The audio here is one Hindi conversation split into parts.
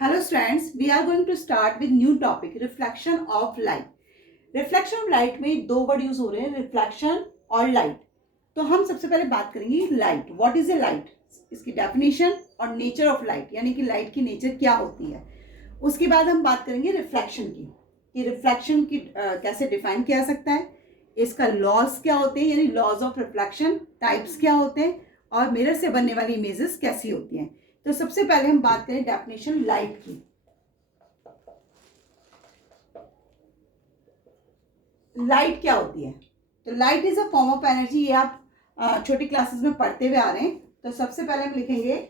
Hello students, we are going to start with new topic reflection of light. Reflection of light में दो वर्ड यूज हो रहे हैं, रिफ्लेक्शन और लाइट. तो हम सबसे पहले बात करेंगे light. What is a light, इसकी डेफिनेशन और नेचर ऑफ लाइट, यानी कि लाइट की नेचर क्या होती है. उसके बाद हम बात करेंगे रिफ्लेक्शन की, कि रिफ्लेक्शन की कैसे डिफाइन किया जा सकता है, इसका लॉज क्या होते हैं, यानी लॉज ऑफ रिफ्लेक्शन टाइप्स क्या होते हैं, और मिरर से बनने वाली इमेजेस कैसी होती हैं. तो सबसे पहले हम बात करें डेफिनेशन लाइट की. लाइट क्या होती है? तो light is a form of energy. ये आप छोटी क्लासेस में पढ़ते हुए आ रहे हैं. तो सबसे पहले हम लिखेंगे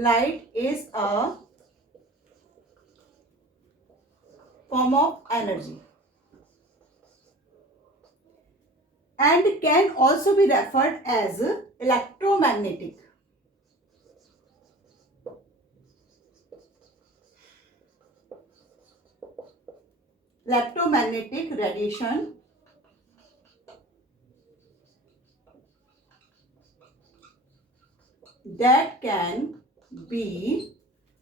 light is a form of energy and can also be referred as electromagnetic. Electromagnetic radiation that can be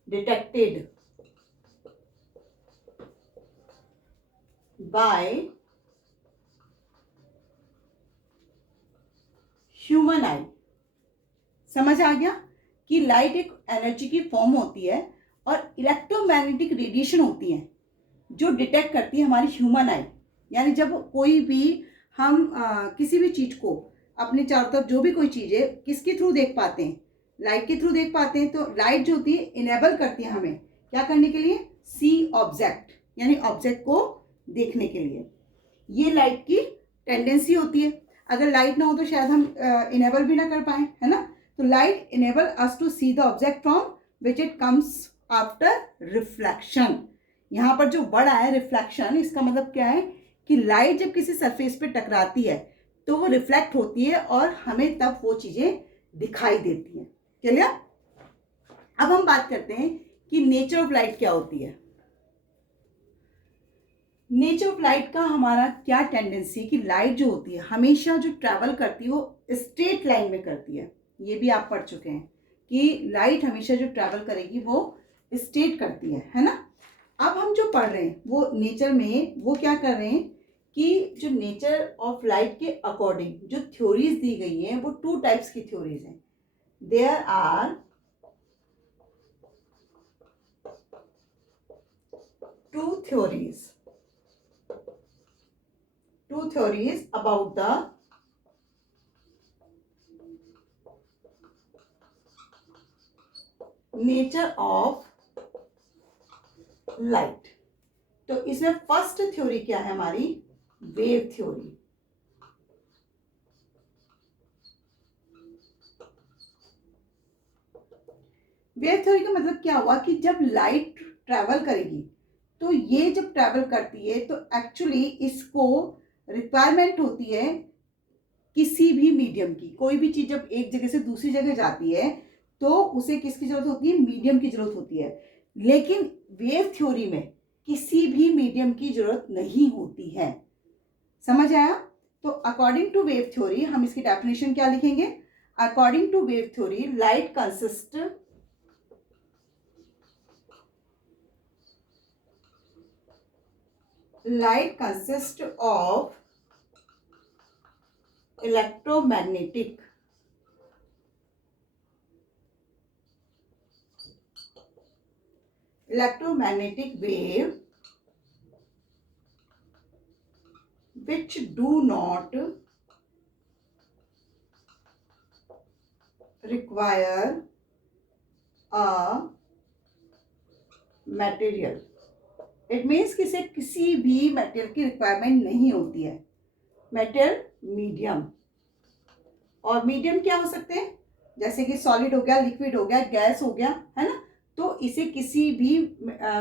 detected by human आई. समझ आ गया कि लाइट एक एनर्जी की फॉर्म होती है और इलेक्ट्रोमैग्नेटिक रेडिएशन होती है जो डिटेक्ट करती है हमारी ह्यूमन आई. यानी जब कोई भी हम किसी भी चीज को अपने चारों तरफ जो भी कोई चीज है किसके थ्रू देख पाते हैं, लाइट के थ्रू देख पाते हैं. तो लाइट जो होती है इनेबल करती है हमें क्या करने के लिए, सी ऑब्जेक्ट, यानी ऑब्जेक्ट को देखने के लिए. ये लाइट की टेंडेंसी होती है. अगर लाइट ना हो तो शायद हम इनेबल भी ना कर पाए, है ना. तो light enable us to see the object from which it comes after reflection. यहाँ पर जो वर्ड आया रिफ्लेक्शन, इसका मतलब क्या है कि लाइट जब किसी सरफेस पे टकराती है तो वो रिफ्लेक्ट होती है और हमें तब वो चीजें दिखाई देती हैं. क्लियर. अब हम बात करते हैं कि नेचर ऑफ लाइट क्या होती है. नेचर ऑफ लाइट का हमारा क्या टेंडेंसी कि लाइट जो होती है हमेशा जो ट्रैवल करती है वो स्ट्रेट लाइन में करती है. ये भी आप पढ़ चुके हैं कि लाइट हमेशा जो ट्रैवल करेगी वो स्ट्रेट करती है ना. अब हम जो पढ़ रहे हैं वो नेचर में वो क्या कर रहे हैं कि जो नेचर ऑफ लाइट के अकॉर्डिंग जो थ्योरीज दी गई हैं वो टू टाइप्स की थ्योरीज हैं. There are two theories about the nature of light. तो इसमें फर्स्ट थ्योरी क्या है हमारी, वेव थ्योरी. वेव थ्योरी का मतलब क्या हुआ कि जब लाइट ट्रैवल करेगी तो ये जब ट्रैवल करती है तो एक्चुअली इसको रिक्वायरमेंट होती है किसी भी मीडियम की. कोई भी चीज जब एक जगह से दूसरी जगह जाती है तो उसे किसकी जरूरत होती है, मीडियम की जरूरत होती है. लेकिन वेव थ्योरी में किसी भी मीडियम की जरूरत नहीं होती है. समझ आया. तो अकॉर्डिंग टू वेव थ्योरी हम इसकी डेफिनेशन क्या लिखेंगे. According to wave theory light consists of electromagnetic wave which do not require a material. It means कि इसे किसी भी मटेरियल की रिक्वायरमेंट नहीं होती है. मेटल मीडियम, और मीडियम क्या हो सकते हैं, जैसे कि सॉलिड हो गया, लिक्विड हो गया, गैस हो गया, है ना. तो इसे किसी भी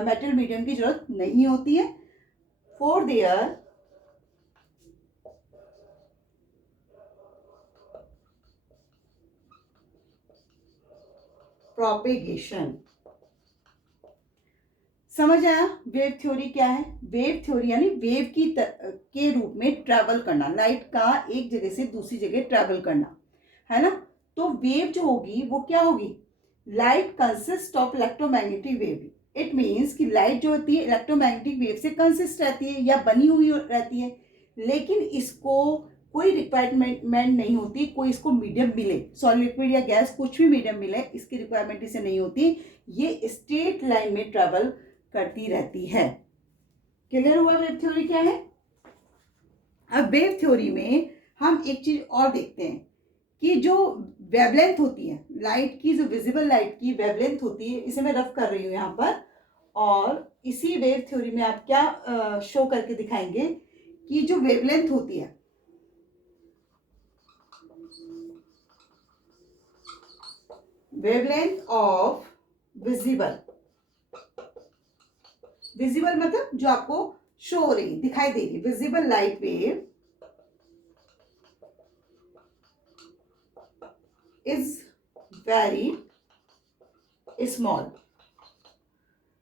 मेटल मीडियम की जरूरत नहीं होती है फॉर देयर प्रोपेगेशन. समझ आया वेव थ्योरी क्या है. वेव थ्योरी यानी वेव के रूप में ट्रैवल करना, लाइट का एक जगह से दूसरी जगह ट्रैवल करना, है ना. तो वेव जो होगी वो क्या होगी, light consist of electromagnetic wave. It means कि लाइट जो होती है इलेक्ट्रोमैग्नेटिक वेव से कंसिस्ट रहती है या बनी हुई रहती है, लेकिन इसको कोई रिक्वायरमेंट नहीं होती कोई इसको मीडियम मिले, सॉलिड लिक्विड या गैस कुछ भी मीडियम मिले, इसकी रिक्वायरमेंट इसे नहीं होती। ये स्ट्रेट लाइन में ट्रेवल करती रहती है। क्लियर हुआ वेव थ्योरी क्या है? अब वेव थ्योरी में हम एक चीज और देखते हैं कि जो वेवलेंथ होती है लाइट की, जो विजिबल लाइट की वेवलेंथ होती है, इसे मैं रफ कर रही हूँ यहाँ पर, और इसी वेव थ्योरी में आप क्या शो करके दिखाएंगे कि जो वेवलेंथ होती है, वेवलेंथ ऑफ विजिबल, विजिबल मतलब जो आपको शो हो रही दिखाई दे रही, visible light wave is very small.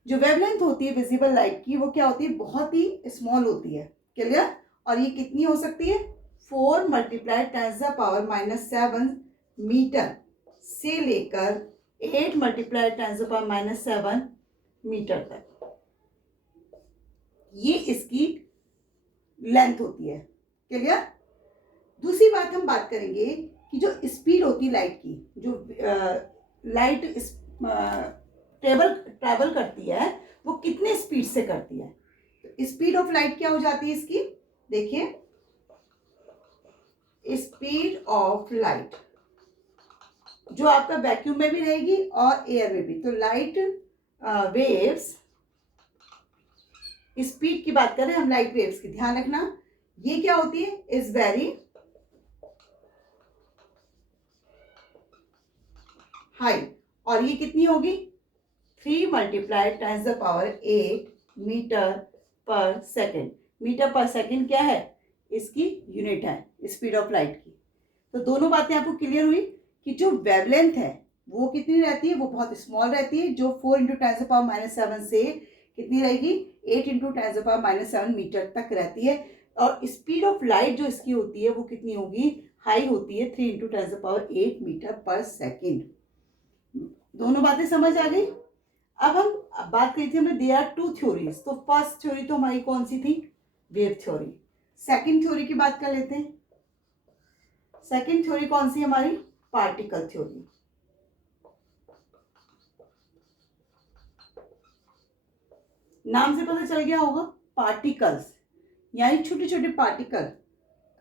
जो वेवलेंथ होती है विजिबल लाइट की वो क्या होती है, बहुत ही स्मॉल होती है। क्लियर? और ये कितनी हो सकती है, 4 मल्टीप्लाई 10⁻⁻7 मीटर से लेकर 8 मल्टीप्लाई 10⁻⁻7 मीटर तक, ये इसकी लेंथ होती है। क्लियर? दूसरी बात हम बात करेंगे कि जो स्पीड होती है लाइट की, जो लाइट ट्रेवल करती है वो कितने स्पीड से करती है, तो स्पीड ऑफ लाइट क्या हो जाती है इसकी, देखिए स्पीड ऑफ लाइट जो आपका वैक्यूम में भी रहेगी और एयर में भी, तो लाइट वेव्स, स्पीड की बात करें हम लाइट वेव्स की, ध्यान रखना ये क्या होती है, इज वेरी हाई, और ये कितनी होगी, 3 मल्टीप्लाई 10⁸ मीटर पर सेकेंड। मीटर पर सेकेंड क्या है, इसकी यूनिट है स्पीड ऑफ लाइट की। तो दोनों बातें आपको क्लियर हुई कि जो वेवलेंथ है वो कितनी रहती है, वो बहुत स्मॉल रहती है, जो 4 × 10⁻⁻7 से कितनी रहेगी, 8 × 10⁻⁻7 मीटर तक रहती है, और स्पीड ऑफ लाइट जो इसकी होती है वो कितनी होगी, हाई होती है, 3 × 10⁸ मीटर पर सेकेंड। दोनों बातें समझ आ गई? अब हम बात करी थी हमने, देयर आर 2 थ्योरीज, तो फर्स्ट थ्योरी तो हमारी कौन सी थी, वेव थ्योरी। सेकंड थ्योरी की बात कर लेते हैं। सेकंड थ्योरी कौन सी हमारी, पार्टिकल थ्योरी। नाम से पता चल गया होगा, पार्टिकल्स यानी छोटे छोटे पार्टिकल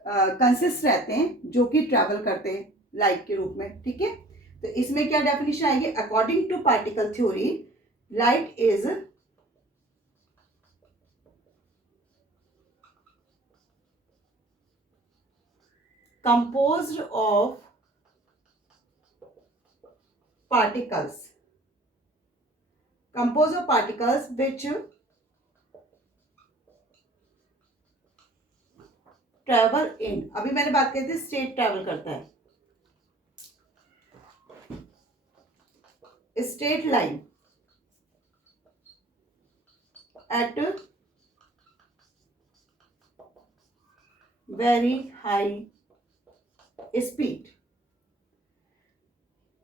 कंसिस्ट रहते हैं जो कि ट्रैवल करते हैं लाइट के रूप में। ठीक है, तो इसमें क्या डेफिनेशन आएगी, according to particle theory light is composed of particles, which travel in, अभी मैंने बात करी थी स्टेट ट्रैवल करता है, straight line at very high speed.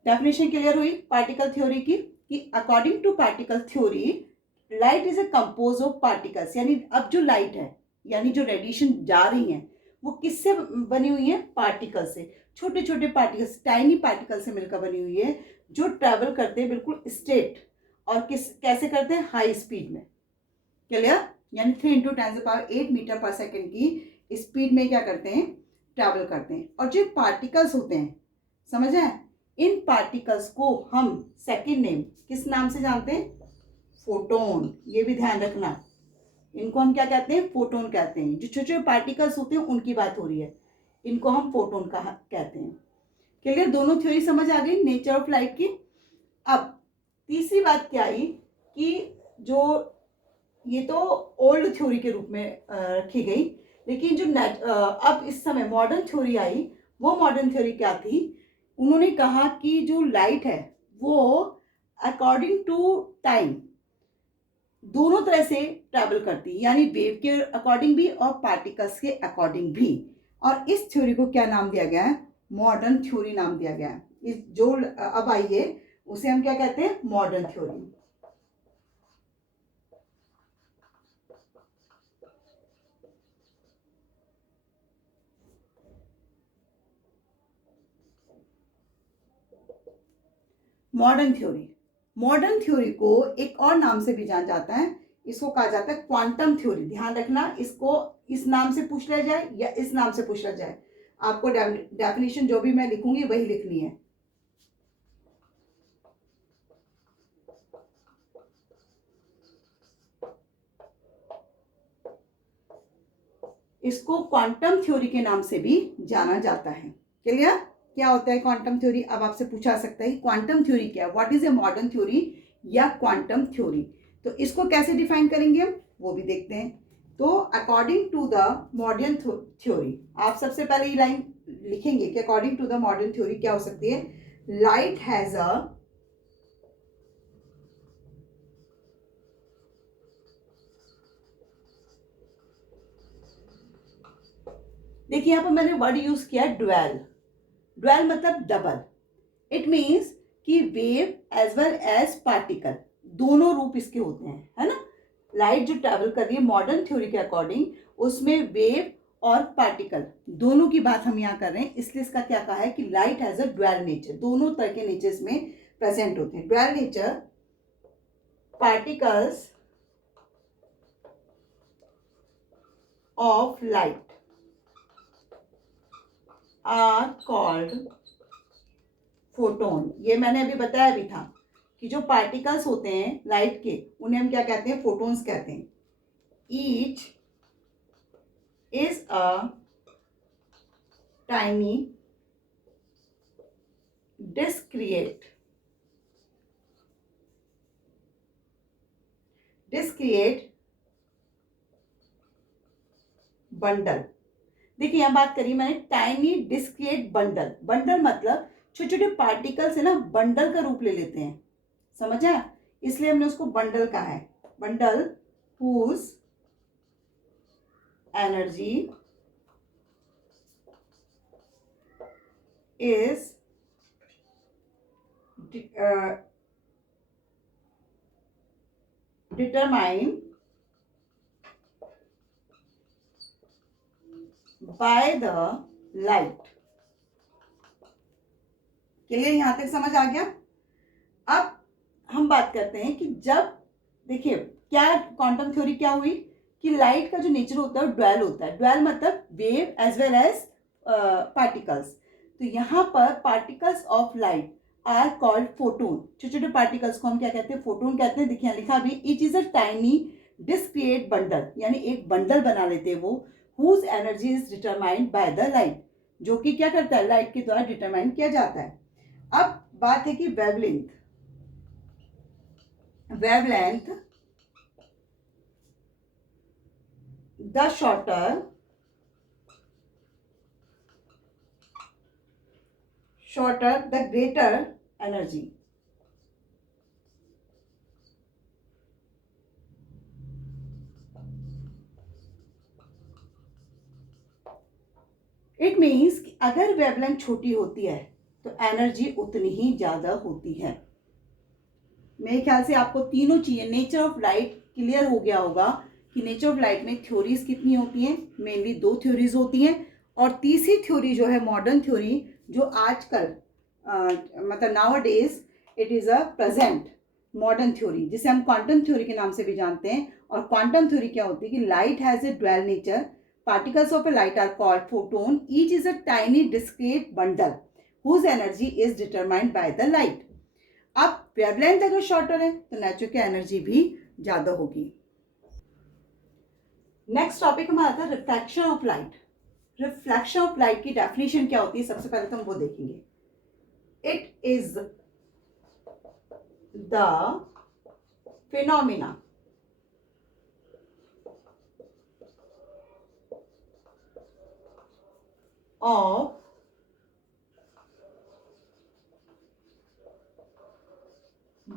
Definition clear हुई पार्टिकल थ्योरी की कि according to particle theory light is a compose of particles, यानी अब जो लाइट है यानी जो रेडिएशन जा रही है वो किससे बनी हुई है, पार्टिकल से, छोटे छोटे पार्टिकल्स, टाइनी पार्टिकल से मिलकर बनी हुई है, जो ट्रैवल करते हैं बिल्कुल स्ट्रेट, और कैसे करते हैं, हाई स्पीड में। क्लियर? यानी 3 × 10⁸ मीटर पर सेकेंड की स्पीड में क्या करते हैं, ट्रैवल करते हैं। और जो पार्टिकल्स होते हैं, समझ आए, इन पार्टिकल्स को हम सेकंड नेम किस नाम से जानते हैं, फोटोन। ये भी ध्यान रखना, इनको हम क्या कहते हैं, फोटोन कहते हैं। जो छोटे छोटे पार्टिकल्स होते हैं उनकी बात हो रही है, इनको हम फोटोन कहते हैं। क्लियर? दोनों थ्योरी समझ आ गई नेचर ऑफ लाइट की। अब तीसरी बात क्या आई कि जो ये तो ओल्ड थ्योरी के रूप में रखी गई, लेकिन जो अब इस समय मॉडर्न थ्योरी आई, वो मॉडर्न थ्योरी क्या थी, उन्होंने कहा कि जो लाइट है वो अकॉर्डिंग टू टाइम दोनों तरह से ट्रैवल करती है, यानी वेव के अकॉर्डिंग भी और पार्टिकल्स के अकॉर्डिंग भी। और इस थ्योरी को क्या नाम दिया गया है, मॉडर्न थ्योरी नाम दिया गया है। इस जो अब आई है उसे हम क्या कहते हैं, modern theory. Modern theory, modern theory को एक और नाम से भी जाना जाता है, इसको कहा जाता है क्वांटम थ्योरी। ध्यान रखना, इसको इस नाम से पूछ लिया जाए या इस नाम से पूछ लिया जाए, आपको डेफिनेशन जो भी मैं लिखूंगी वही लिखनी है। इसको क्वांटम थ्योरी के नाम से भी जाना जाता है। क्लियर? क्या होता है क्वांटम थ्योरी? अब आपसे पूछा सकता है क्वांटम थ्योरी क्या है, what is a modern theory या क्वांटम थ्योरी। तो इसको कैसे डिफाइन करेंगे हम, वो भी देखते हैं। तो according to the modern theory, आप सबसे पहले ये लाइन लिखेंगे कि according to the modern theory क्या हो सकती है, लाइट हैज अ देखिए यहां पर मैंने वर्ड यूज किया ड्वेल। ड्वेल मतलब डबल। इट मीन्स कि wave as well as particle, दोनों रूप इसके होते हैं, है ना। लाइट जो ट्रेवल कर रही है मॉडर्न थ्योरी के अकॉर्डिंग, उसमें वेव और पार्टिकल दोनों की बात हम यहाँ कर रहे हैं, इसलिए इसका क्या कहा है कि light has a dual nature, दोनों तरह के नेचर्स में प्रेजेंट होते हैं। Dual nature, particles of light are called photon. ये मैंने अभी बताया भी था कि जो पार्टिकल्स होते हैं लाइट के, उन्हें हम क्या कहते हैं, फोटोन्स कहते हैं। Each is a tiny discrete bundle. देखिए यहां बात करी मैंने टाइनी डिस्क्रिएट बंडल। बंडल मतलब छोटे छोटे पार्टिकल से ना बंडल का रूप ले लेते हैं, समझा, इसलिए हमने उसको बंडल कहा है। Bundle whose energy is determined by the light। Clear? यहां तक समझ आ गया? अब हम बात करते हैं कि जब, देखिए क्या क्वांटम थ्योरी क्या हुई कि लाइट का जो नेचर होता है ड्वेल होता है। ड्वेल मतलब wave as well as particles. तो यहाँ पर particles of light are called photon. छोटे छोटे पार्टिकल्स को हम क्या कहते हैं, फोटोन कहते हैं। देखिए लिखा भी, each is a tiny discrete bundle, यानी एक बंडल बना लेते हैं वो, whose energy is determined by the light, जो कि क्या करता है, लाइट के द्वारा डिटरमाइन किया जाता है। अब बात है कि wavelength, wavelength, the shorter the greater energy। It means कि अगर वेवलेंथ छोटी होती है तो एनर्जी उतनी ही ज्यादा होती है। मेरे ख्याल से आपको तीनों चीजें, नेचर ऑफ लाइट क्लियर हो गया होगा कि नेचर ऑफ लाइट में थ्योरीज कितनी होती हैं, मेनली दो थ्योरीज होती हैं। और तीसरी थ्योरी जो है मॉडर्न थ्योरी, जो आजकल मतलब now days it is a present modern theory, जिसे हम क्वांटम थ्योरी के नाम से भी जानते हैं। और क्वांटम थ्योरी क्या होती है कि light has a dual nature, particles of a light are called photon, each is a tiny discrete bundle whose energy is determined by the light। अब वेवलेंथ अगर शॉर्टर है तो नेचर की एनर्जी भी ज्यादा होगी। नेक्स्ट टॉपिक हमारा था reflection of light. Reflection of light की डेफिनेशन क्या होती है, सबसे पहले तो हम वो देखेंगे। It is the phenomena of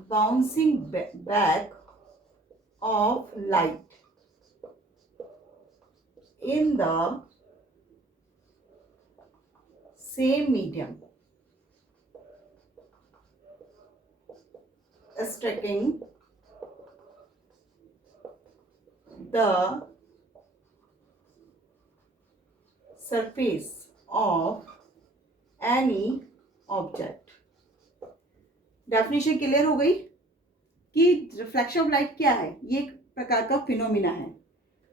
bouncing back of light in the same medium striking the surface of any object। Definition clear हो गई कि रिफ्लेक्शन ऑफ लाइट क्या है? ये एक प्रकार का फिनोमिना है।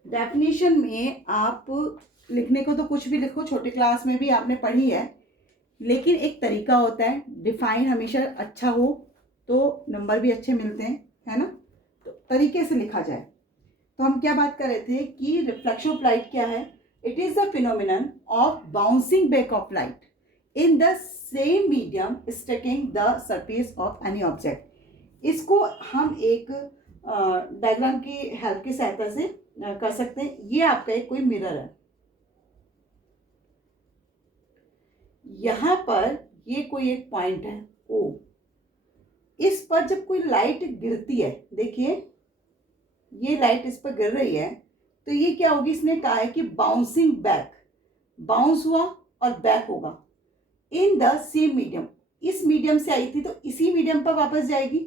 डेफिनेशन में आप लिखने को तो कुछ भी लिखो, छोटे क्लास में भी आपने पढ़ी है, लेकिन एक तरीका होता है। डिफाइन हमेशा अच्छा हो तो नंबर भी अच्छे मिलते हैं, है ना? तो तरीके से लिखा जाए। तो हम क्या बात कर रहे थे कि रिफ्लेक्शन ऑफ लाइट क्या है? It is the phenomenon of bouncing back of light in the same medium striking the surface of any object. इसको हम एक डायग्राम की हेल्प की सहायता से कर सकते हैं। ये आपका एक कोई मिरर है, यहां पर ये कोई एक पॉइंट है O। इस पर जब कोई लाइट गिरती है, देखिए ये लाइट इस पर गिर रही है, तो ये क्या होगी? इसने कहा है कि बाउंसिंग बैक, बाउंस हुआ और बैक होगा इन द सेम मीडियम। इस मीडियम से आई थी तो इसी मीडियम पर वापस जाएगी।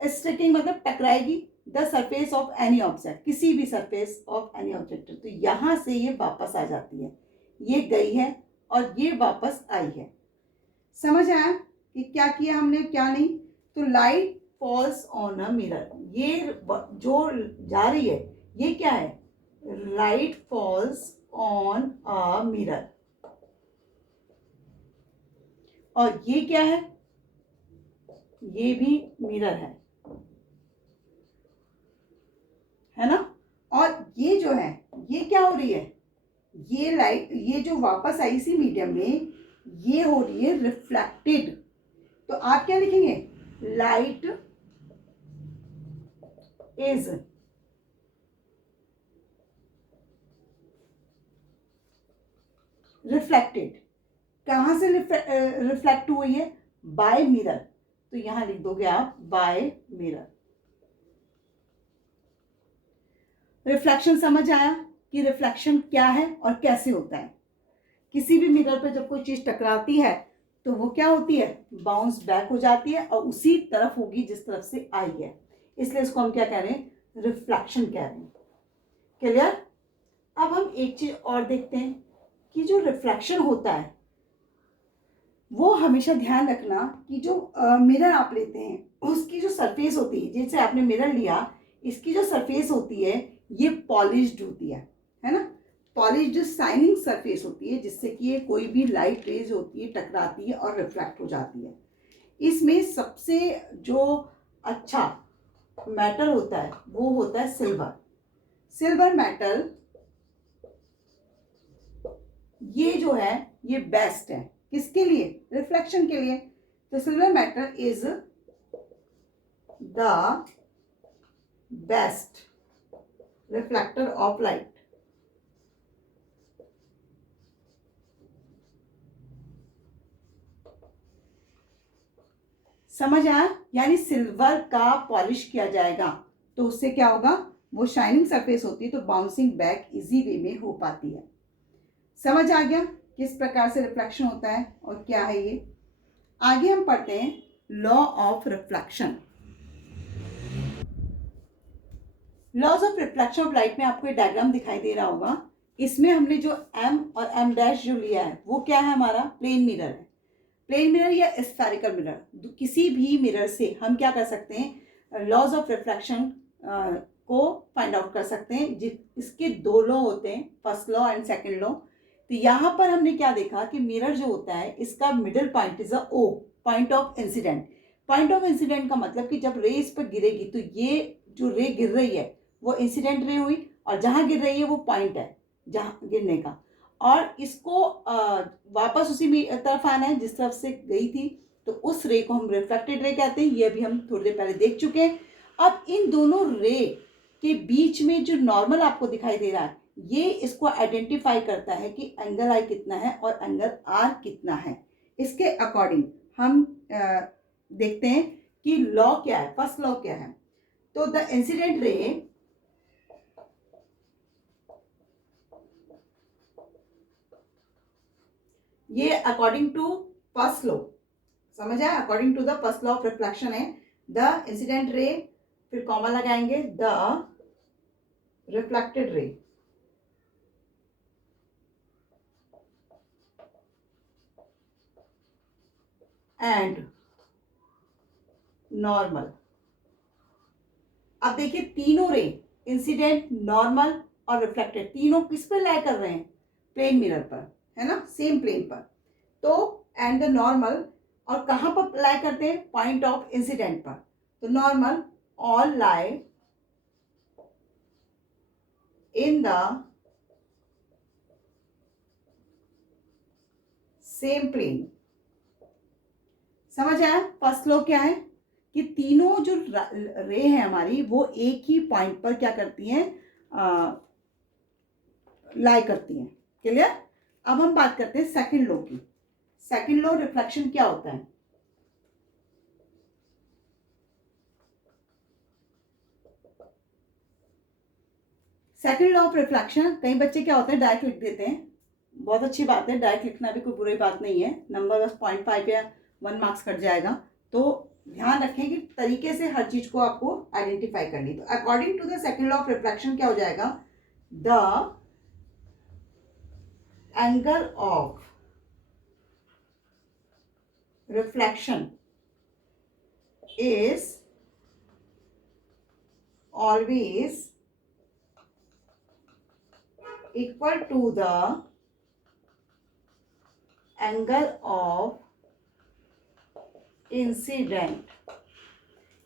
स्ट्राइकिंग मतलब टकराएगी the surface of any object, किसी भी सरफेस ऑफ एनी ऑब्जेक्ट। तो यहां से ये वापस आ जाती है, ये गई है और ये वापस आई है। समझ आया कि क्या किया हमने क्या नहीं? तो light falls on a mirror, ये जो जा रही है ये क्या है? Light falls on a mirror. और ये क्या है? ये भी मिरर है ना? और ये जो है ये क्या हो रही है? ये लाइट, ये जो वापस आई इसी मीडियम में, ये हो रही है रिफ्लेक्टेड। तो आप क्या लिखेंगे? Light is reflected. कहां से रिफ्लेक्ट हुई है? By mirror. तो यहां लिख दोगे आप बाय मिरर। रिफ्लेक्शन समझ आया कि रिफ्लेक्शन क्या है और कैसे होता है? किसी भी मिरर पर जब कोई चीज टकराती है तो वो क्या होती है? बाउंस बैक हो जाती है और उसी तरफ होगी जिस तरफ से आई है। इसलिए इसको हम क्या कह रहे हैं? रिफ्लेक्शन कह रहे हैं। क्लियर? अब हम एक चीज और देखते हैं कि जो रिफ्लेक्शन होता है वो हमेशा ध्यान रखना कि जो मिरर आप लेते हैं उसकी जो सरफेस होती है, जैसे आपने मिरर लिया, इसकी जो सरफेस होती है ये पॉलिश्ड होती है ना? पॉलिश्ड शाइनिंग सरफेस होती है, जिससे कि ये कोई भी लाइट रेज होती है टकराती है और रिफ्लेक्ट हो जाती है। इसमें सबसे जो अच्छा मेटल होता है वो होता है सिल्वर। सिल्वर मेटल ये जो है ये बेस्ट है। किसके लिए? रिफ्लेक्शन के लिए। तो silver metal is the best reflector of light. समझ आया? यानी सिल्वर का पॉलिश किया जाएगा तो उससे क्या होगा? वो शाइनिंग सरफेस होती है तो बाउंसिंग बैक इजी वे में हो पाती है। समझ आ गया किस प्रकार से रिफ्लेक्शन होता है और क्या है ये? आगे हम पढ़ते हैं law of reflection. Laws of reflection of light में आपको एक डायग्राम दिखाई दे रहा होगा। इसमें हमने जो m और m डैश जो लिया है वो क्या है? हमारा प्लेन मिरर है। प्लेन मिरर या स्फेरिकल मिरर, किसी भी मिरर से हम क्या कर सकते हैं? लॉज ऑफ रिफ्लेक्शन को फाइंड आउट कर सकते हैं। इसके दो लॉ होते हैं, first law and second law. तो यहाँ पर हमने क्या देखा कि मिरर जो होता है इसका middle point is a O, point of incident. Point of incident का मतलब कि जब रे इस पर गिरेगी तो ये जो रे गिर रही है वो इंसिडेंट रे हुई, और जहां गिर रही है वो पॉइंट है जहां गिरने का, और इसको वापस उसी तरफ आना है जिस तरफ से गई थी। तो उस रे को हम रिफ्लेक्टेड रे कहते हैं। ये भी हम थोड़ी देर पहले देख चुके हैं। अब इन दोनों रे के बीच में जो नॉर्मल आपको दिखाई दे रहा है ये इसको आइडेंटिफाई करता है कि एंगल आई कितना है और एंगल आर कितना है। इसके अकॉर्डिंग हम देखते हैं कि लॉ क्या है, फर्स्ट लॉ क्या है। तो द इंसिडेंट रे ये अकॉर्डिंग टू फर्स्ट लॉ, समझ आया? According to the first law of reflection है द इंसिडेंट रे, फिर कॉमा लगाएंगे, the reflected ray, and normal. अब देखिए तीनों रे, इंसिडेंट, नॉर्मल और रिफ्लेक्टेड, तीनों किस पर लाई कर रहे हैं? प्लेन मिरर पर, है ना, सेम प्लेन पर। तो एंड द नॉर्मल, और कहां पर लाई करते हैं? पॉइंट ऑफ इंसिडेंट पर। तो normal all lie in the same plane. समझ आया? फर्स्ट लॉ क्या है कि तीनों जो रे है हमारी वो एक ही पॉइंट पर क्या करती हैं? लाई करती हैं। क्लियर? अब हम बात करते हैं सेकंड लॉ की। सेकंड लॉ रिफ्लेक्शन क्या होता है? सेकंड लॉ ऑफ रिफ्लेक्शन, कई बच्चे क्या होते हैं डायरेक्ट लिख देते हैं, बहुत अच्छी बात है, डायरेक्ट लिखना भी कोई बुरी बात नहीं है, नंबर बस 0.5 या 1 मार्क्स कट जाएगा। तो ध्यान रखें कि तरीके से हर चीज को आपको आइडेंटिफाई करनी। तो according to the second law of reflection क्या हो जाएगा? The angle of reflection is always equal to the angle of incident.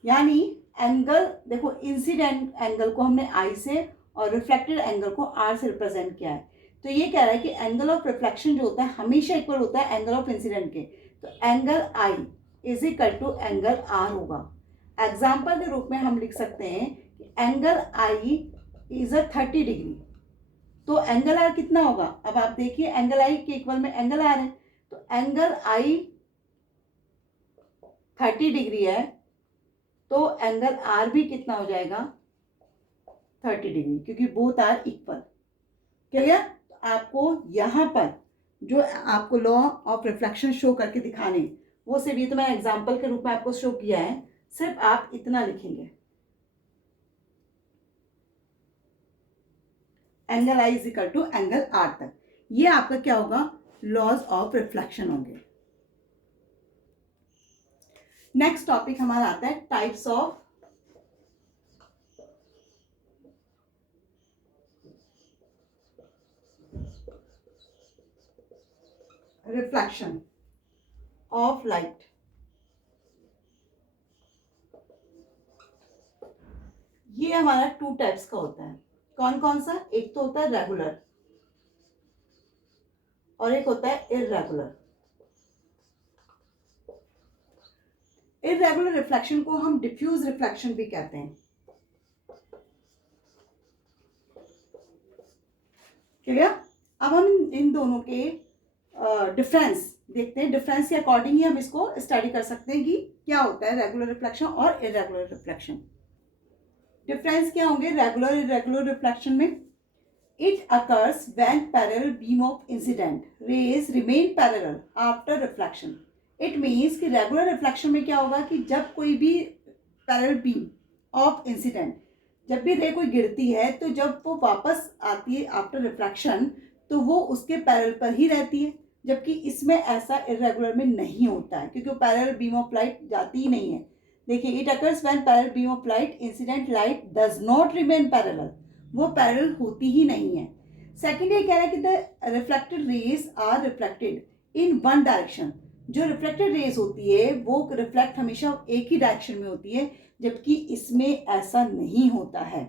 यानी एंगल, देखो इंसिडेंट एंगल को हमने आई से और रिफ्लेक्टेड एंगल को आर से रिप्रेजेंट किया है। तो ये कह रहा है कि एंगल ऑफ रिफ्लेक्शन जो होता है हमेशा इक्वल होता है एंगल ऑफ इंसिडेंट के। तो angle I is equal to angle R होगा। एग्जाम्पल के रूप में हम लिख सकते हैं कि angle I is a 30 degree. तो एंगल आर कितना होगा? अब आप देखिए एंगल आई के इक्वल में एंगल आर है, तो एंगल आई 30 डिग्री है, तो एंगल आर भी कितना हो जाएगा? 30 डिग्री, क्योंकि बोथ आर इक्वल। क्लियर? आपको यहाँ पर जो आपको लॉ ऑफ रिफ्लेक्शन शो करके दिखाने, वो सिर्फ ये तो मैंने एग्जाम्पल के रूप में आपको शो किया है, सिर्फ आप इतना लिखेंगे, angle I is equal to angle R तक। ये आपका क्या होगा? लॉज ऑफ रिफ्लेक्शन होंगे। नेक्स्ट टॉपिक हमारा आता है types of reflection of light. ये हमारा 2 टाइप्स का होता है। कौन कौन सा? एक तो होता है रेगुलर और एक होता है इररेगुलर। इररेगुलर रिफ्लेक्शन को हम डिफ्यूज रिफ्लेक्शन भी कहते हैं। क्लियर? अब हम इन दोनों के डिफरेंस देखते हैं। डिफरेंस के अकॉर्डिंग ही हम इसको स्टडी कर सकते हैं कि क्या होता है रेगुलर रिफ्लेक्शन और इररेगुलर रिफ्लेक्शन। डिफरेंस क्या होंगे रेगुलर इररेगुलर रिफ्लेक्शन में? It occurs when parallel beam of incident raise remain parallel after reflection. It means कि रेगुलर रिफ्लेक्शन में क्या होगा कि जब कोई भी पैरेलल बीम ऑफ इंसिडेंट, जब भी रे कोई गिरती है तो जब वो वापस आती है आफ्टर रिफ्लेक्शन तो वो उसके पैरेलल पर ही रहती है, जबकि इसमें ऐसा इररेगुलर में नहीं होता है क्योंकि पैरेलल बीम ऑफ लाइट जाती ही नहीं है। देखिए it occurs when parallel beam of light incident light does not remain parallel, वो पैरेलल होती ही नहीं है। सेकेंड ये कह रहा है कि the reflected rays are reflected in one direction. जो रिफ्लेक्टेड रेज होती है वो रिफ्लेक्ट हमेशा एक ही डायरेक्शन में होती है, जबकि इसमें ऐसा नहीं होता है।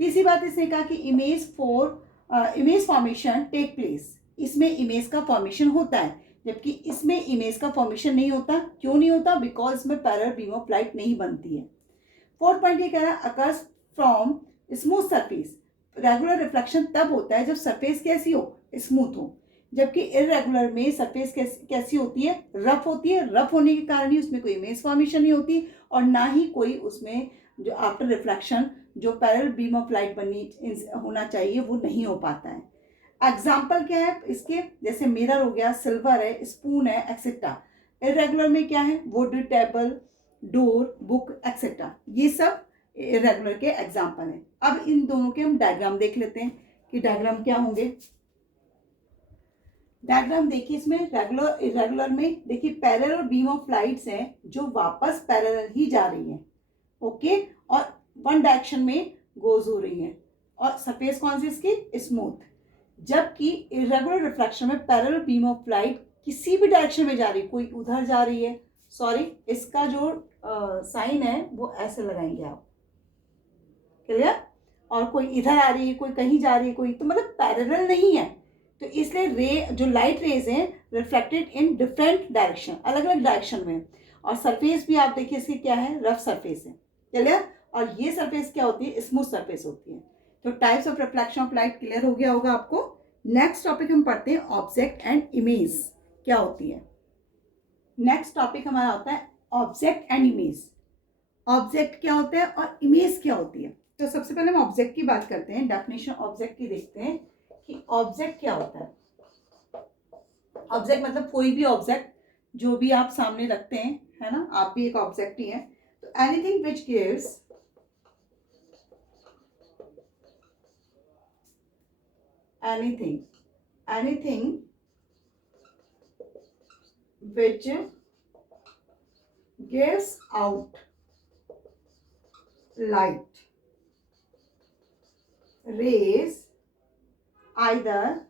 तीसरी बात इसने कहा कि इमेज फॉर्मेशन टेक प्लेस। इसमें इमेज का फॉर्मेशन होता है, जबकि इसमें इमेज का फॉर्मेशन नहीं होता। क्यों नहीं होता? बिकॉज इसमें पैरेलल बीम ऑफ लाइट नहीं बनती है। फोर्थ पॉइंट ये कह रहा है occurs from smooth surface. Regular reflection तब होता है जब सरफेस कैसी हो? स्मूथ हो, जबकि इररेगुलर में सरफेस कैसी होती है? रफ होती है। रफ होने के कारण ही उसमें कोई इमेज फॉर्मेशन नहीं होती और ना ही कोई उसमें जो आफ्टर रिफ्लेक्शन जो पैरेलल बीम ऑफ लाइट बनी होना चाहिए वो नहीं हो पाता है। एग्जाम्पल क्या है इसके? जैसे मिरर हो गया, सिल्वर है, स्पून है, एक्सेट्रा। इररेगुलर में क्या है? Would, table, door, book etcetera, ये सब इरेगुलर के एग्जाम्पल हैं। अब इन दोनों के हम डायग्राम देख लेते हैं कि डायग्राम क्या होंगे। डायग्राम देखिए, इसमें रेगुलर इरेगुलर में देखिए पैरेलल और बीम ऑफ लाइट्स हैं जो वापस पैरेलल ही जा रही हैं, ओके, और वन डायरेक्शन में गोज हो रही हैं, और सरफेस कौन सी इसकी, स्मूथ। जबकि इरेगुलर रिफ्लेक्शन में पैरेलल बीम ऑफ लाइट किसी भी डायरेक्शन में जा रही है, कोई उधर जा रही है, सॉरी इसका जो साइन है वो ऐसे लगाएंगे आप, क्लियर, और कोई इधर आ रही है, कोई कहीं जा रही है, कोई, तो मतलब पैरेलल नहीं है। तो इसलिए रे जो लाइट रेज हैं रिफ्लेक्टेड इन डिफरेंट डायरेक्शन, अलग अलग डायरेक्शन में। और सरफेस भी आप देखिए इसकी क्या है, रफ सरफेस है, क्लियर। और ये सरफेस क्या होती है, स्मूथ सरफेस होती है। तो types of reflection of light clear हो गया होगा आपको। नेक्स्ट टॉपिक हम पढ़ते हैं ऑब्जेक्ट एंड इमेज क्या होती है। नेक्स्ट टॉपिक हमारा होता है ऑब्जेक्ट एंड इमेज। ऑब्जेक्ट क्या होता है और इमेज क्या होती है। तो सबसे पहले हम ऑब्जेक्ट की बात करते हैं, डेफिनेशन ऑब्जेक्ट की देखते हैं कि ऑब्जेक्ट क्या होता है। ऑब्जेक्ट मतलब कोई भी ऑब्जेक्ट जो भी आप सामने रखते हैं, है ना, आप भी एक ऑब्जेक्ट ही है। तो anything which gives anything which gives out light rays either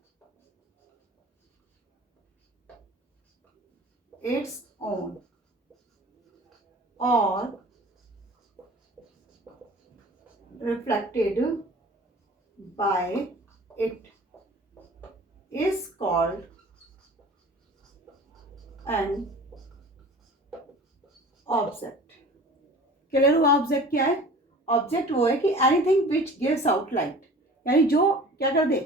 its own or reflected by it is called an object. Clear हुआ ऑब्जेक्ट क्या है। ऑब्जेक्ट वो है कि anything which gives out light, यानी जो क्या कर दे,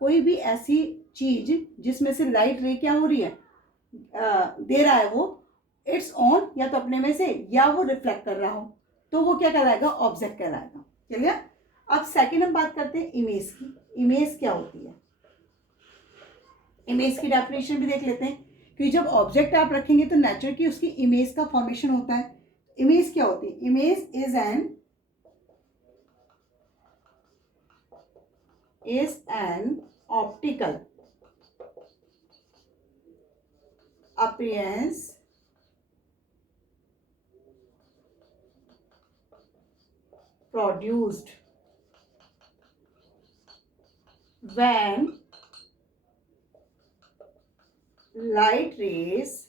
कोई भी ऐसी चीज जिसमें से लाइट रे क्या हो रही है, दे रहा है, वो इट्स ऑन, या तो अपने में से, या वो रिफ्लेक्ट कर रहा हो, तो वो क्या कहलाएगा, ऑब्जेक्ट कहलाएगा। क्लियर। अब सेकंड हम बात करते हैं इमेज की। इमेज क्या होती है, इमेज की डेफिनेशन भी देख लेते हैं, क्योंकि जब ऑब्जेक्ट आप रखेंगे तो नेचर की उसकी इमेज का फॉर्मेशन होता है। इमेज क्या होती है, image is an optical appearance produced when light rays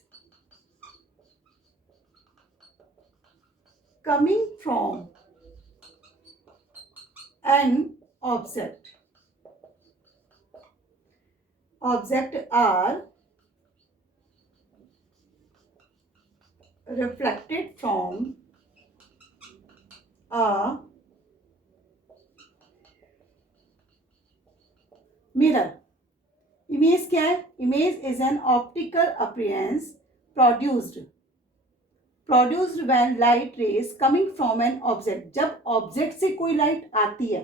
coming from an object are reflected from a mirror। Image क्या है, image is an optical appearance produced when light rays coming from an object. जब ऑब्जेक्ट से कोई लाइट आती है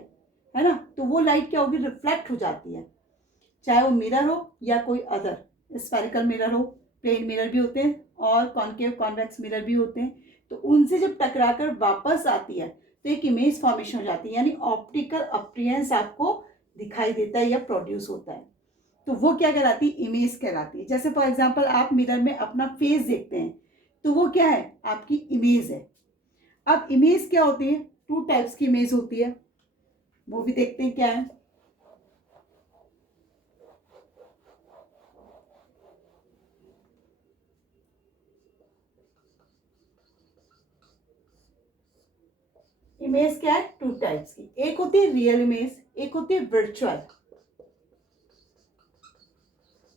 ना, तो वो लाइट क्या होगी, रिफ्लेक्ट हो जाती है, चाहे वो मिरर हो या कोई अदर स्फेरिकल मिरर हो, प्लेन मिरर भी होते हैं और कॉन्केव कॉन्वेक्स मिरर भी होते हैं। तो उनसे जब टकराकर वापस आती है तो एक इमेज फॉर्मेशन हो जाती है, यानी ऑप्टिकल अपीयरेंस आपको दिखाई देता है या प्रोड्यूस होता है, तो वो क्या कहलाती है, इमेज कहलाती है। जैसे फॉर एग्जांपल आप मिरर में अपना फेस देखते हैं, तो वो क्या है, आपकी इमेज है। अब इमेज क्या होती है, टू टाइप्स की इमेज होती है, वो भी देखते हैं क्या है। इमेज क्या है, टू टाइप्स की, एक होती है रियल इमेज, एक होती है वर्चुअल।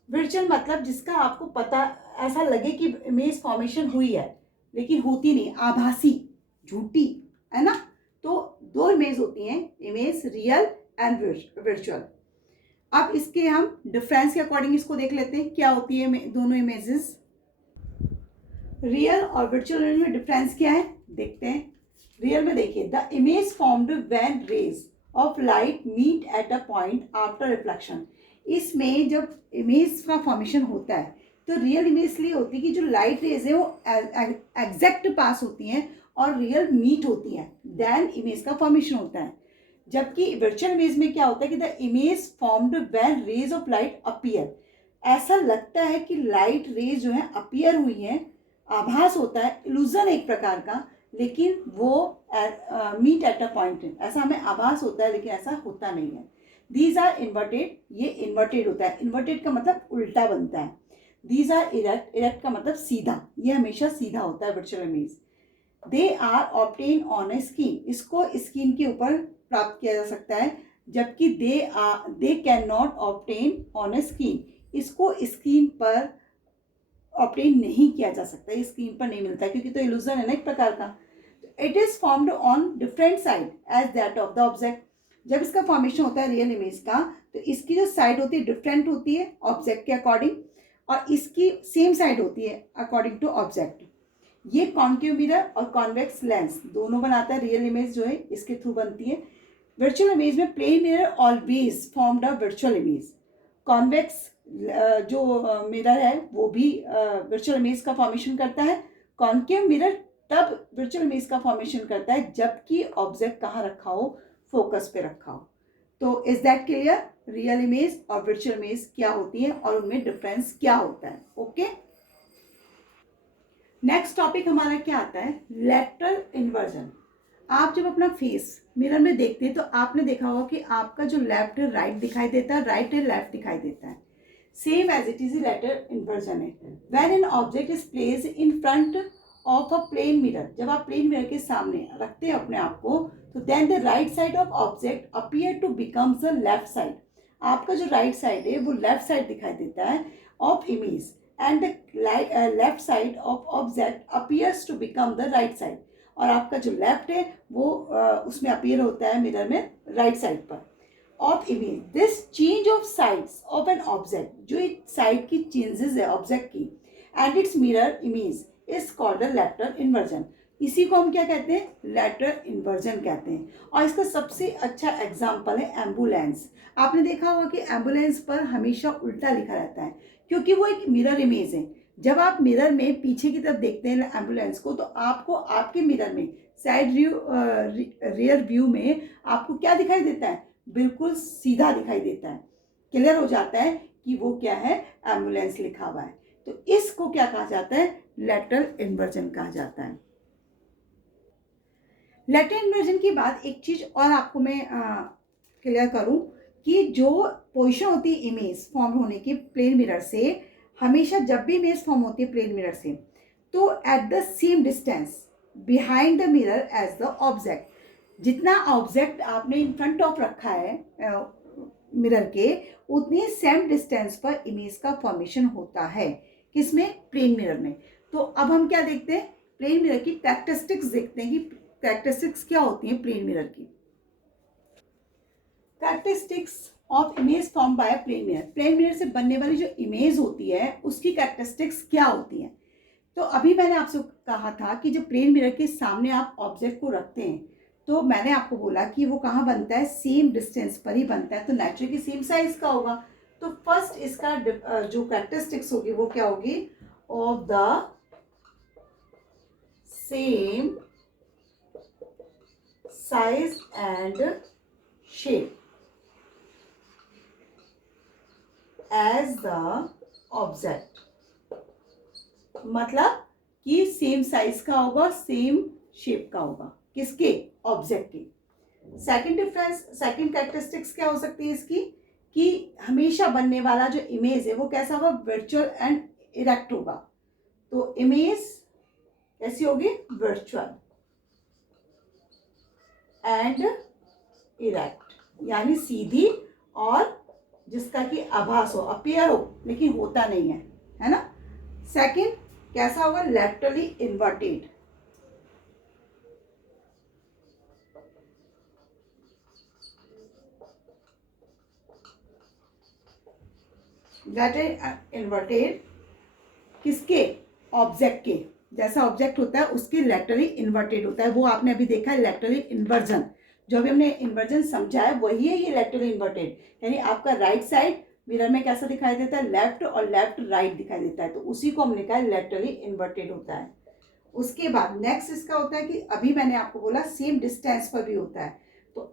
वर्चुअल मतलब जिसका आपको पता, ऐसा लगे कि इमेज फॉर्मेशन हुई है लेकिन होती नहीं, आभासी, झूठी, है ना। तो दो इमेज होती हैं, इमेज रियल एंड वर्चुअल। अब इसके हम डिफरेंस के अकॉर्डिंग इसको देख लेते हैं, क्या होती है दोनों इमेजेस। रियल और वर्चुअल में डिफरेंस क्या है, देखते हैं। रियल में देखिए, the image formed when rays of light meet at a point after reflection. इसमें जब इमेज का फॉर्मेशन होता है तो रियल इमेज इसलिए होती है कि जो लाइट रेज है वो एग्जैक्ट पास होती हैं और रियल मीट होती हैं, देन इमेज का फॉर्मेशन होता है। जबकि वर्चुअल इमेज में क्या होता है कि the image formed when rays of light appear, ऐसा लगता है कि लाइट रेज जो है अपीयर हुई है, आभास होता है, इल्यूजन एक प्रकार का, लेकिन वो मीट एट अ पॉइंट, ऐसा हमें आभास होता है लेकिन ऐसा होता नहीं है। दीज आर इन्वर्टेड, ये इन्वर्टेड होता है, इन्वर्टेड का मतलब उल्टा बनता है। दीज आर इरेक्ट, इरेक्ट का मतलब सीधा, ये हमेशा सीधा होता है virtual image. They are obtain on a screen, इसको स्क्रीन के ऊपर प्राप्त किया जा सकता है, जबकि they can not obtain on a screen, इसको स्क्रीन पर ऑब्टेन नहीं किया जा सकता, ये स्क्रीन पर नहीं मिलता क्योंकि तो इल्यूजन है ना एक प्रकार का। It is formed on different side as that of the object, जब इसका फॉर्मेशन होता है रियल इमेज का तो इसकी जो साइड होती है डिफरेंट होती है ऑब्जेक्ट के अकॉर्डिंग, और इसकी सेम साइड होती है अकॉर्डिंग टू ऑब्जेक्ट। ये कॉन्केव मिरर और कॉन्वेक्स लेंस दोनों बनाता है, रियल इमेज जो है इसके थ्रू बनती है। वर्चुअल इमेज में plane mirror always formed a virtual image, convex जो मिरर है वो भी वर्चुअल इमेज का फॉर्मेशन करता है। कॉन्केव मिरर तब वर्चुअल इमेज का फॉर्मेशन करता है जबकि ऑब्जेक्ट कहाँ रखा हो, फोकस पे रखा हो। तो is that clear, real image और वर्चुअल इमेज क्या होती है और उनमें डिफरेंस क्या होता है। ओके, नेक्स्ट टॉपिक हमारा क्या आता है, लेटरल इन्वर्जन। आप जब अपना फेस मिरर में देखते हैं तो आपने देखा होगा कि आपका जो लेफ्ट है राइट दिखाई देता है, राइट है लेफ्ट दिखाई देता है, same as it is lateral inversion है। When an object is placed in front of a plane mirror, जब आप प्लेन मिरर के सामने रखते हैं अपने आप को, तो then the right side of object appear to becomes the left side, आपका जो राइट साइड है वो लेफ्ट साइड दिखाई देता है of image, and the left side of object appears to become the right side, और आपका जो लेफ्ट है वो उसमें अपीयर होता है मिरर में राइट साइड पर of image. This change of sides of an object, जो साइड की चेंजेस है ऑब्जेक्ट की, and it's mirror image is called lateral inversion, इसी को हम क्या कहते हैं, लेटरल इन्वर्जन कहते हैं। और इसका सबसे अच्छा एग्जाम्पल है एम्बुलेंस। आपने देखा होगा कि एम्बुलेंस पर हमेशा उल्टा लिखा रहता है क्योंकि वो एक मिरर इमेज है। जब आप मिरर में पीछे की तरफ देखते हैं एम्बुलेंस को तो आपको आपके मिरर में साइड व्यू रियर व्यू में आपको क्या दिखाई देता है, बिल्कुल सीधा दिखाई देता है, क्लियर हो जाता है कि वो क्या है, एम्बुलेंस लिखा हुआ है। तो इसको क्या कहा जाता है, लेटरल इन्वर्जन कहा जाता है। लेटरल इन्वर्जन के बाद एक चीज और आपको मैं क्लियर करूं कि जो पोजीशन होती है इमेज फॉर्म होने की प्लेन मिरर से, हमेशा जब भी इमेज फॉर्म होती है प्लेन मिरर से तो at the same distance behind the mirror as the object, जितना ऑब्जेक्ट आपने इन फ्रंट ऑफ रखा है मिरर के, उतने सेम डिस्टेंस पर इमेज का फॉर्मेशन होता है, किसमें, प्लेन मिरर में। तो अब हम क्या देखते हैं, प्लेन मिरर की कैरेक्टरिस्टिक्स देखते हैं कि कैरेक्टरिस्टिक्स क्या होती हैं प्लेन मिरर की। Characteristics of image form by plane mirror, plane mirror से बनने वाली जो इमेज होती है उसकी कैरेक्टरिस्टिक्स क्या होती हैं। तो अभी मैंने आपसे कहा था कि जब प्लेन मिरर के सामने आप ऑब्जेक्ट को रखते हैं तो मैंने आपको बोला कि वो कहाँ बनता है, सेम डिस्टेंस पर ही बनता है, तो नेचुरली सेम साइज का होगा। तो फर्स्ट इसका जो कैरेक्टरिस्टिक्स होगी वो क्या होगी, of the same size and shape as the object, मतलब कि सेम साइज का होगा, सेम शेप का होगा, किसके, ऑब्जेक्ट की। सेकंड डिफरेंस, सेकंड कैरेक्टरिस्टिक्स क्या हो सकती है इसकी, कि हमेशा बनने वाला जो इमेज है वो कैसा होगा, वर्चुअल एंड इरेक्ट होगा। तो इमेज कैसी होगी, वर्चुअल एंड इरेक्ट, यानी सीधी और जिसका कि आभास हो, अपीयर हो लेकिन होता नहीं है ना। सेकंड कैसा होगा, लैटरली इन्वर्टेड, लैटरली इन्वर्टेड किसके, ऑब्जेक्ट के, जैसा ऑब्जेक्ट होता है उसके लैटरली इन्वर्टेड होता है, वो आपने अभी देखा है लैटरली इन्वर्जन। जो अभी हमने इन्वर्जन समझा है वही है ये लैटरली इन्वर्टेड, यानी आपका राइट साइड मिरर में कैसा दिखाई देता है, लेफ्ट और लेफ्ट राइट दिखाई देता है, तो उसी को हमने कहा लेटरली इन्वर्टेड होता है। उसके बाद नेक्स्ट इसका होता है कि अभी मैंने आपको बोला सेम डिस्टेंस पर भी होता है, तो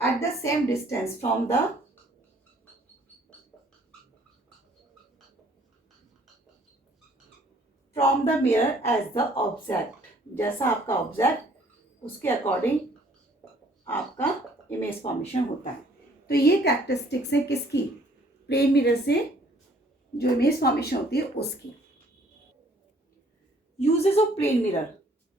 at the same distance from the mirror as the object, जैसा आपका ऑब्जेक्ट उसके अकॉर्डिंग आपका इमेज फॉर्मेशन होता है। तो ये कैरेक्टरिस्टिक्स है किसकी, प्लेन मिरर से जो इमेज फॉर्मेशन होती है उसकी। Uses of plane mirror,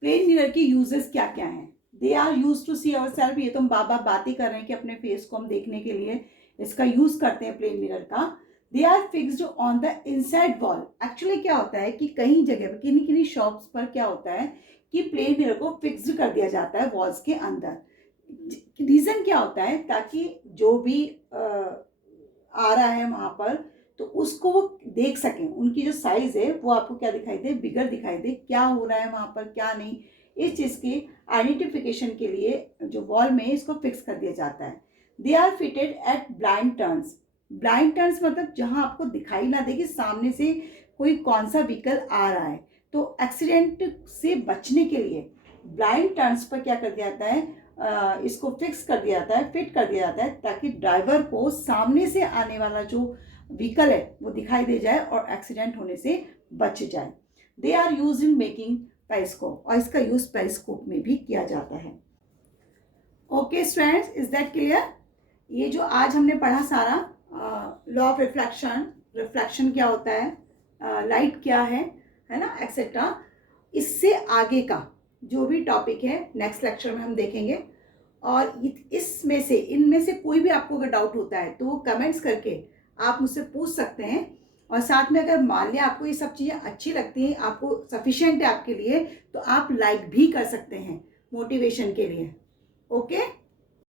plane mirror की यूजेस क्या क्या हैं। They are use to see our self, ये तो हम बात ही कर रहे हैं कि अपने फेस को हम देखने के लिए इसका यूज करते हैं प्लेन मिरर का। They are fixed on the inside wall. Actually क्या होता है कि कहीं जगह पर किन्हीं किन्हीं शॉप्स पर क्या होता है कि प्लेन मिरर को फिक्स्ड कर दिया जाता है वॉल्स के अंदर। रीज़न क्या होता है, ताकि जो भी आ रहा है वहाँ पर तो उसको वो देख सकें, उनकी जो साइज़ है वो आपको क्या दिखाई दे, बिगर दिखाई दे, क्या हो रहा है वहाँ पर क्या नहीं, इस चीज़ की आइडेंटिफिकेशन के लिए जो वॉल में इसको फिक्स कर दिया जाता है। They are fitted at blind turns. Blind turns मतलब जहाँ आपको दिखाई ना दे कि सामने से कोई कौन सा व्हीकल आ रहा है, तो एक्सीडेंट से बचने के लिए ब्लाइंड टर्न्स पर क्या कर दिया जाता है, इसको फिक्स कर दिया जाता है, फिट कर दिया जाता है, ताकि ड्राइवर को सामने से आने वाला जो व्हीकल है वो दिखाई दे जाए और एक्सीडेंट होने से बच जाए। They are use in making periscope, और इसका यूज पेरिस्कोप में भी किया जाता है। Okay students, is that clear. ये जो आज हमने पढ़ा सारा लॉ ऑफ रिफ्लेक्शन, रिफ्लेक्शन क्या होता है, लाइट क्या है ना, एक्सेट्रा, इससे आगे का जो भी टॉपिक है नेक्स्ट लेक्चर में हम देखेंगे। और इसमें से इनमें से कोई भी आपको अगर डाउट होता है तो वो कमेंट्स करके आप मुझसे पूछ सकते हैं। और साथ में अगर मान लिया आपको ये सब चीज़ें अच्छी लगती हैं, आपको सफिशिएंट है आपके लिए, तो आप लाइक भी कर सकते हैं मोटिवेशन के लिए। ओके।